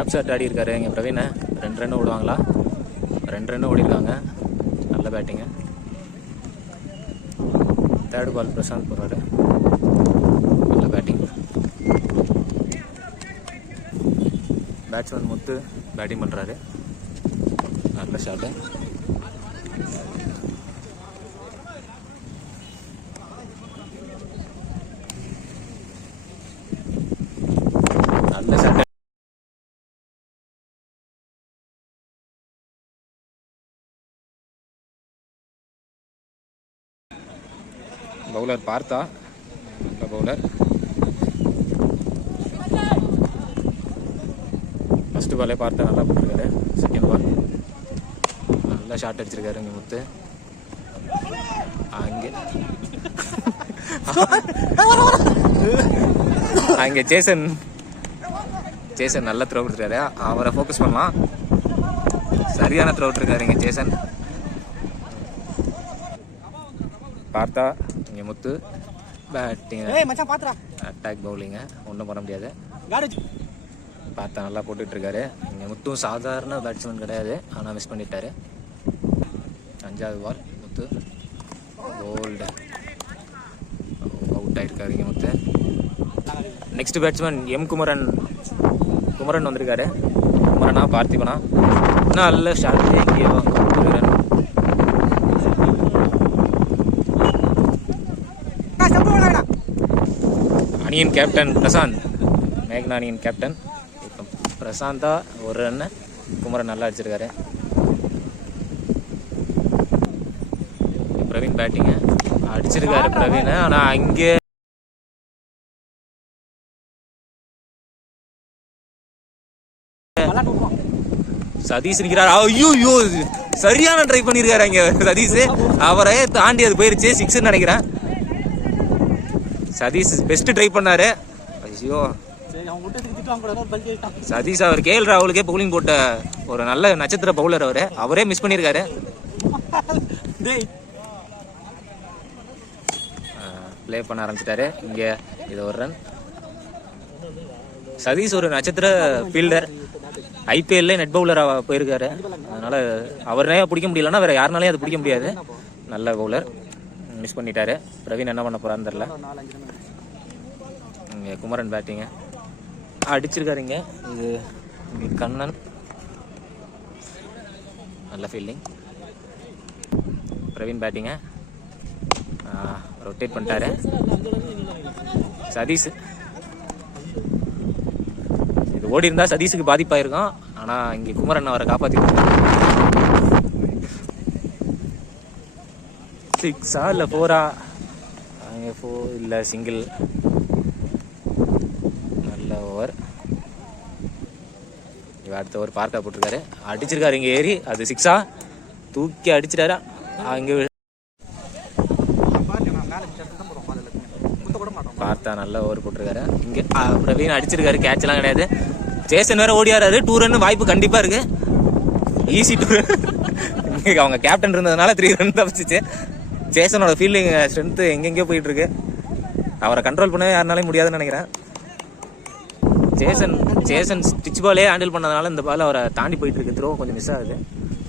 Gap shot ஆடி இருக்காரு இங்கே Praveen. 2 run ஓடுவாங்களா? 2 run ஓடிருக்காங்க. நல்ல பேட்டிங்கு. தேர்ட் பால் பிரசாந்த் போடுறாரு. நல்ல பேட்டிங். பேட்ஸ்மேன் முத்து பேட்டிங் பண்ணுறாரு. நல்ல ஷாட்டு. நல்ல ஷாட்டு. பவுலர் பார்த்தா, நல்ல பவுலர். ஃபர்ஸ்ட் பாலே பார்த்தா நல்லா போட்டிருக்காரு. செகண்ட் பால் நல்ல ஷாட் அடிச்சிருக்காரு இங்கே முத்து. அங்கே ஜேசன் நல்ல த்ரோ கொடுத்துருக்காரு. அவரை ஃபோக்கஸ் பண்ணலாம். சரியான த்ரோ விட்டுருக்காரு இங்கே ஜேசன். பார்த்தா இங்கே முத்து பேட்டிங், அட்டாக் பவுலிங்க, ஒன்றும் பண்ண முடியாது. பார்த்தா நல்லா போட்டுட்ருக்காரு. இங்கே முத்தும் சாதாரண பேட்ஸ்மேன் கிடையாது, ஆனால் மிஸ் பண்ணிட்டாரு. 5வது பால் முத்து போல்டு அவுட் ஆகிருக்காரு இங்கே முத்து. நெக்ஸ்ட் பேட்ஸ்மேன் குமரன் வந்திருக்காரு. குமரனா பார்த்திபனா நல்ல ஷாட். இங்கே அணியின் கேப்டன் பிரசாந்த், மேக்னா அணியின் கேப்டன். இப்போ பிரசாந்தா ஒரு ரன்னு, குமரன் நல்லா அடிச்சிருக்காரு. பிரவீன் பேட்டிங்கு அடிச்சிருக்காரு பிரவீன். ஆனால் அங்கே சதீஷ் நிற்கிறார். ஐயோ சரியான ட்ரை பண்ணியிருக்காரு அங்கே சதீஷ். அவரை தாண்டி அது போயிருச்சு. 6 நினைக்கிறேன். சதீஷ் பெஸ்ட் ட்ரை பண்ணாரு. ஐயோ சதீஷ் அவர் கேஎல் ராகுலுக்கே பவுலிங் போட்ட ஒரு நல்ல நட்சத்திர பவுலர். அவரே மிஸ் பண்ணியிருக்காரு. ப்ளே பண்ண ஆரம்பிச்சிட்டாரு இங்கே. இது ஒரு ரன். சதீஷ் ஒரு நட்சத்திர ஃபீல்டர். ஐபிஎல்ல நெட் பவுலராக போயிருக்காரு. அதனால அவரே பிடிக்க முடியலன்னா வேற யாருனாலையும் அது பிடிக்க முடியாது. நல்ல பவுலர், மிஸ் பண்ணிட்டாரு. பிரவீன் என்ன பண்ண போறான்னு தெரியல. இங்கே குமரன் பேட்டிங்க அடிச்சிருக்காருங்க. இது கண்ணன் நல்ல ஃபீல்டிங். பிரவீன் பேட்டிங்க ரொட்டேட் பண்ணிட்டாரு. சதீஷ் இது ஓடி இருந்தா சதீஷுக்கு பாதிப்பாயிருக்கும். ஆனால் இங்கே குமரன் அவரை காப்பாற்றி 6 இல்லை 4 அங்கே 4 இல்லை சிங்கிள். நல்ல ஓவர். அடுத்த ஓவர் பார்க்கா போட்டிருக்காரு. அடிச்சிருக்காரு இங்கே ஏறி. அது 6 தூக்கி அடிச்சிட்டாரா அங்கே. பார்த்தா நல்ல ஓவர் போட்டிருக்காரு இங்கே. பிரவீன் அடிச்சிருக்காரு. கேட்ச்லாம் கிடையாது. ஜேசன் வேற ஓடியாராரு. 2 ரன் வாய்ப்பு கண்டிப்பாக இருக்கு. Easy 2 run. அவங்க கேப்டன் இருந்ததுனால 3 ரன் தப்பிச்சிச்சு. ஜேசனோட ஃபீல்டிங் ஸ்ட்ரென்த்து எங்கெங்கேயோ போயிட்டு இருக்கு. அவரை கண்ட்ரோல் பண்ணவே யாருனாலே முடியாதுன்னு நினைக்கிறேன். ஜேசன் ஸ்டிச் பாலே ஹேண்டில் பண்ணதுனால இந்த பால் அவரை தாண்டி போயிட்டு இருக்கு. த்ரோ கொஞ்சம் மிஸ் ஆகுது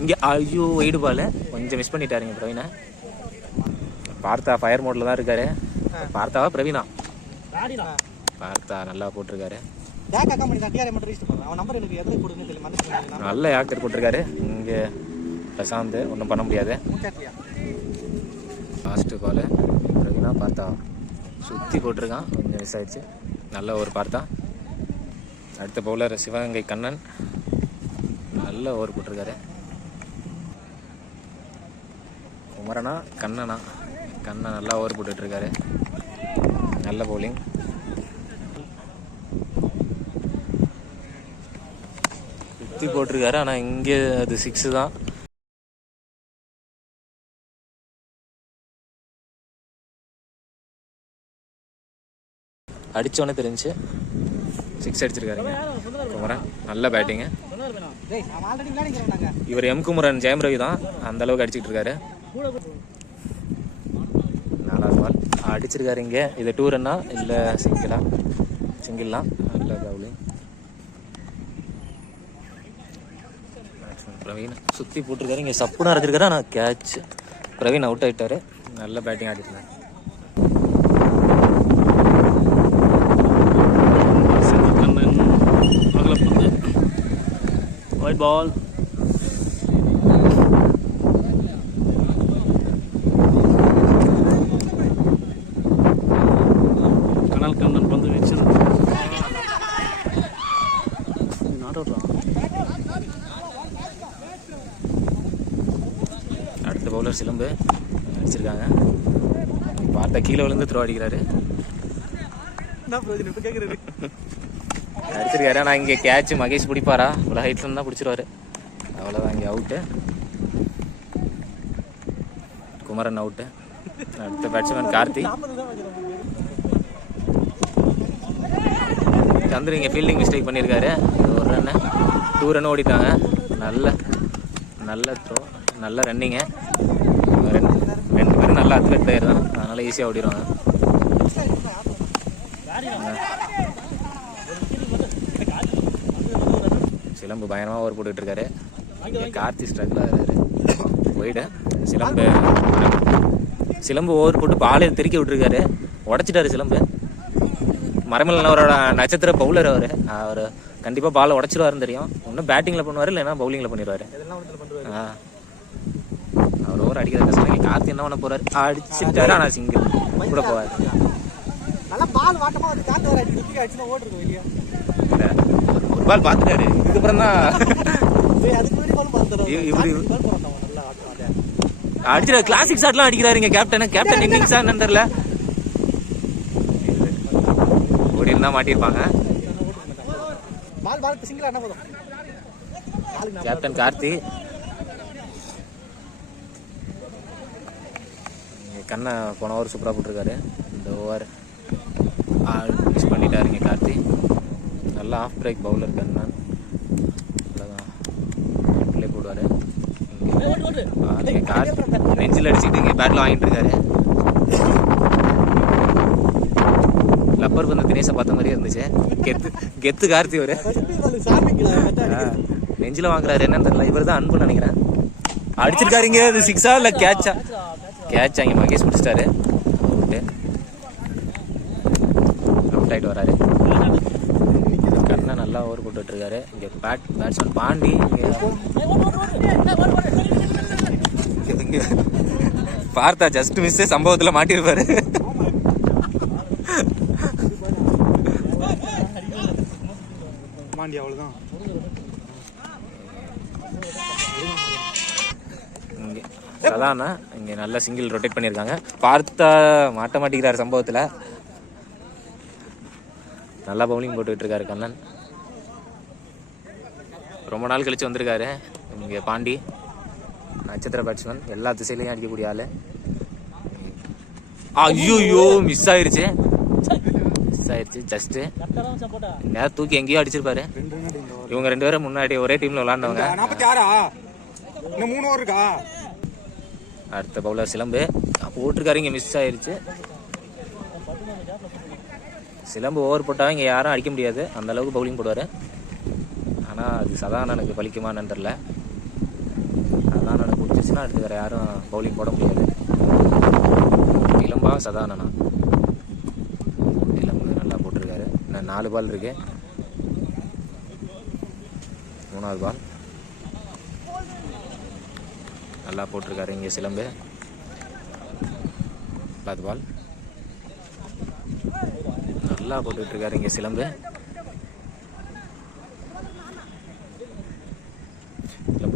இங்கே. ஐயோ வைடு பால் கொஞ்சம் மிஸ் பண்ணிட்டாருங்க பிரவீனை. பார்த்தா ஃபயர் மோட்ல தான் இருக்காரு. பார்த்தாவா பிரவீனா? பார்த்தா நல்லா போட்டிருக்காரு. நல்ல யாக்கர் போட்டிருக்காரு இங்கே. பிரசாந்த் ஒன்றும் பண்ண முடியாது. லாஸ்ட் பால் பிரவீனா பார்த்தா சுற்றி போட்டிருக்கான். கொஞ்சம் மிஸ் ஆயிடுச்சு. நல்ல ஓவர் பார்த்தா. அடுத்த பவுலர் சிவகங்கை கண்ணன் நல்ல ஓவர் போட்டிருக்காரு. குமரனா கண்ணனா? கண்ணன் நல்லா ஓவர் போட்டுட்ருக்காரு. நல்ல பவுலிங். சுற்றி போட்டிருக்காரு. ஆனால் இங்கே அது 6 தான். அடித்தோன்னே தெரிஞ்சு 6 அடிச்சிருக்காருங்க குமரன். நல்ல பேட்டிங்கு. இவர் குமரன் ஜெயம் ரவி தான். அந்த அளவுக்கு அடிச்சுட்டு இருக்காரு. 4வது பால் அடிச்சிருக்காரு இங்கே. இது 2 ரன்னா இல்லை சிங்கிளா? சிங்கிள் தான். நல்ல பவுலிங். பிரவீன் சுற்றி போட்டிருக்காரு. இங்கே சப்புன்னு அரைஞ்சிருக்காரு. ஆனால் கேட்ச். பிரவீன் அவுட் ஆகிட்டாரு. நல்ல பேட்டிங் ஆடிருந்தார். White ball. கனல் கண்ணன் பந்து வீச்சு. அடுத்த பவுலர் சிலம்பு அடிச்சிருக்காங்க. பார்த்த கீழே விழுந்து த்ரோ அடிக்கிறாரு. அடிச்சிருக்காரு. ஆனால் இங்கே கேட்ச் மகேஷ் பிடிப்பாரா? இவ்வளோ ஹைட்ல இருந்தால் பிடிச்சிருவாரு. அவ்வளோதான், இங்கே அவுட்டு. குமரன் அவுட்டு. அடுத்த பேட்ஸ்மேன் கார்த்தி. சந்திர இங்கே ஃபீல்டிங் மிஸ்டேக் பண்ணியிருக்காரு. ஒரு ரன்னு 2 ரன் ஓடிட்டாங்க. நல்ல த்ரோ, நல்ல ரன்னிங்கு. ரெண்டு பேரும் நல்ல அத்லெட் பிளேயர் தான், அதனால் ஈஸியாக ஓடிடுவாங்க. சிலம்பு பயங்கரமாக ஓவர் போட்டுக்கிட்டு இருக்காரு. இங்கே கார்த்தி ஸ்ட்ரகிள் ஆகிறாரு. போயிடு. சிலம்பு ஓவர் போட்டு பாலே திருக்கி விட்டுருக்காரு. உடச்சிட்டாரு சிலம்பு. மரமல்லன் அவரோட நட்சத்திர பவுலர் அவர் கண்டிப்பாக பாலை உடச்சிடுவாருன்னு தெரியும். ஒன்றும் பேட்டிங்கில் பண்ணுவார், இல்லைன்னா பவுலிங்கில் பண்ணிடுவார். அவர் ஓவர் அடிக்கிற கஷ்டம். கார்த்தி என்ன பண்ண போறாரு? அடிச்சுட்டாரு. ஆனால் சிங்கிள் கூட போவார். ஒரு பால் பார்த்துட்டாரு. இதுக்கப்புறம் தான் அடிச்சிட கிளாசிக் ஷாட்லாம் அடிக்கிறாருங்க கேப்டன் இன்னிங்ஸா தெரியல. ஓடி இருந்தா மாட்டிருப்பாங்க. கேப்டன் கார்த்தி கண்ணை போன ஓவர் சூப்பராக போட்டிருக்காரு. இந்த ஓவர் மிஸ் பண்ணிட்டாருங்க கார்த்தி. நல்லா ஆஃப் பிரேக் பவுலர் கண்ணன். அவ்வளோதான், பிள்ளை போடுவார். கார்த்தி நெஞ்சில் அடிச்சுட்டு இங்கே பேட்டில் வாங்கிட்டு இருக்காரு. லப்பர் பந்த தினேஷை பார்த்த மாதிரியே இருந்துச்சு. கெத்து கார்த்தி ஒரு நெஞ்சில் வாங்குறாரு. என்னன்னு தெரியல. இவர் தான் அன்பு நினைக்கிறேன். அடிச்சிருக்காருங்க. அது 6ஆ இல்லை கேட்சா? கேட்ச். அங்கே மகேஷ் பிடிச்சிட்டாரு. அவுட் ஆகிட்டு வராரு. கண்ணை நல்லா ஓவர் போட்டுட்டு இருக்காரு. இங்கே பேட்ஸ்மேன் பாண்டி இங்கே பார்த்தா ஜஸ்ட் மிஸ் சம்பவத்தில் மாட்டிருப்பாரு. அவ்வளவுதான். அதானா இங்கே நல்லா சிங்கிள் ரொட்டேட் பண்ணியிருக்காங்க. பார்த்தா மாட்ட மாட்டேங்கிறாரு சம்பவத்தில். நல்லா பவுலிங் போட்டுக்கிட்டு இருக்காரு கண்ணன். ரொம்ப நாள் கழிச்சு வந்திருக்காரு. இங்கே பாண்டி நட்சத்திர பேட்ஸ்மேன், எல்லா திசையிலையும் அடிக்கக்கூடிய ஆள். ஐயோ மிஸ் ஆயிடுச்சு. ஜஸ்ட்டு நேரம் தூக்கி எங்கேயோ அடிச்சிருப்பாரு. இவங்க 2 பேரும் முன்னாடி ஒரே டீம்ல விளாண்டவங்க. அடுத்த பவுலர் சிலம்பு போட்டிருக்காரு. இங்கே மிஸ் ஆயிடுச்சு. சிலம்பு ஓவர் போட்டால் இங்கே யாரும் அடிக்க முடியாது. அந்த அளவுக்கு பவுலிங் போடுவார். ஆனால் அது சதானனுக்கு பலிக்குமான்னு தெரில. சதானனுக்கு பிடிச்சிச்சுன்னா அடுத்து வேறு யாரும் பவுலிங் போட முடியாது. இளம்பா சதானனா இளம்பு நல்லா போட்டிருக்காரு. இன்னும் 4 பால் இருக்கு. 3ஆவது பால் நல்லா போட்டிருக்காரு. இங்கே சிலம்பு 4வது பால் நல்லா போட்டுட்டு இருக்காரு. இங்கே சிலம்பு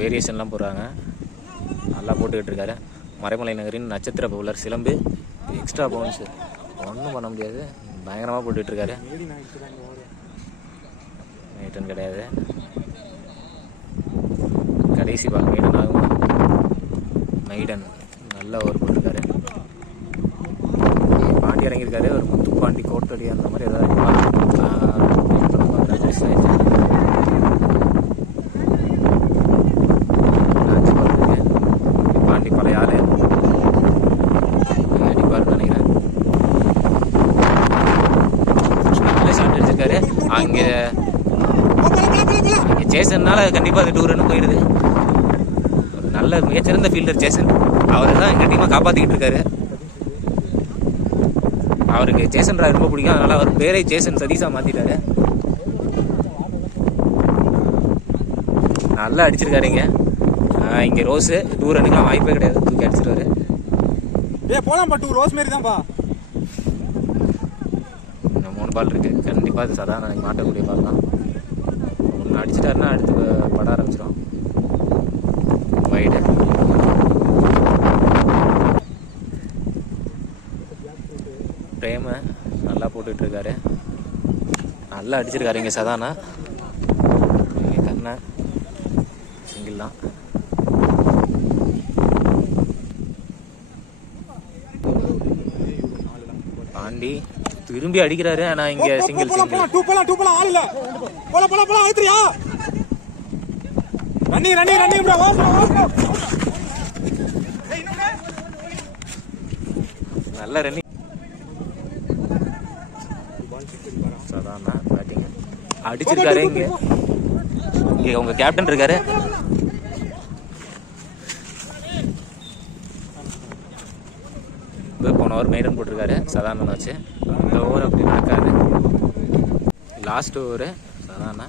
வேரியேஷன்லாம் போடுறாங்க. நல்லா போட்டுக்கிட்டு இருக்காரு. மறைமலை நகரின் நட்சத்திர பவுலர் சிலம்பு. எக்ஸ்ட்ரா பவுன்ஸு ஒன்றும் பண்ண முடியாது. பயங்கரமாக போட்டுக்கிட்டு இருக்காரு. மெய்டன் கிடையாது. கடைசி பால் மெய்டன் ஆகும். மைடன் நல்ல ஓவர் போட்டிருக்காரு. பாண்டி இறங்கியிருக்காரு. ஒரு முத்துப்பாண்டி கோட்டடி அந்த மாதிரி ஏதாவது பாண்டி பழைய ஆளு அடிப்பாருன்னு நினைக்கிறேன். நல்ல ஷாட் அடிச்சிருக்காரு. அங்கே சேசன்னால கண்டிப்பாக அது 2 ரன் போயிடுது. நல்ல மிகச்சிறந்த ஃபீல்டர் ஜேசன். அவர் தான் எங்கள் டீமை காப்பாற்றிக்கிட்டு இருக்காரு. அவருக்கு ஜேசன் ராய் ரொம்ப பிடிக்கும், அதனால அவர் பேரை ஜேசன் சதீஷா மாற்றிட்டாரு. நல்லா அடிச்சிருக்காரு. இங்கே ரோஸு 2 ரன்னுக்குலாம் வாய்ப்பே கிடையாது, தூக்கி அடிச்சிருவாரு. போலாம் பட்டு ரோஸ் மாரி தான்ப்பா. இன்னும் 3 பால் இருக்கு. கண்டிப்பாக அது சாதாரண எனக்கு மாட்டக்கூடிய பால் தான். ஒன்று அடிச்சிட்டாருன்னா அடுத்து பட ஆரம்பிச்சிடும். வைடு பிரேம நல்லா போட்டுட்டு இருக்காரு. நல்லா அடிச்சிருக்காரு இங்கே சதானா. கண்ணா சிங்கிள் தான். பாண்டி திரும்பி அடிக்கிறாரு. ஆனா இங்க சிங்கிள் சிங்கிள். டூ போலாம் ஆள் இல்ல. போலாம் ஐத்ரியா. Running bro. நல்ல ரன்னிங். சதானா பேட்டிங் அடிச்சிருக்காரு. இங்க உங்க கேப்டன் இருக்காரு. போன ஓவர் மெய்டன் போட்டிருக்காரு சதானனை வச்சு. இந்த ஓவர் அப்படி நடக்காது. Last over Sadhana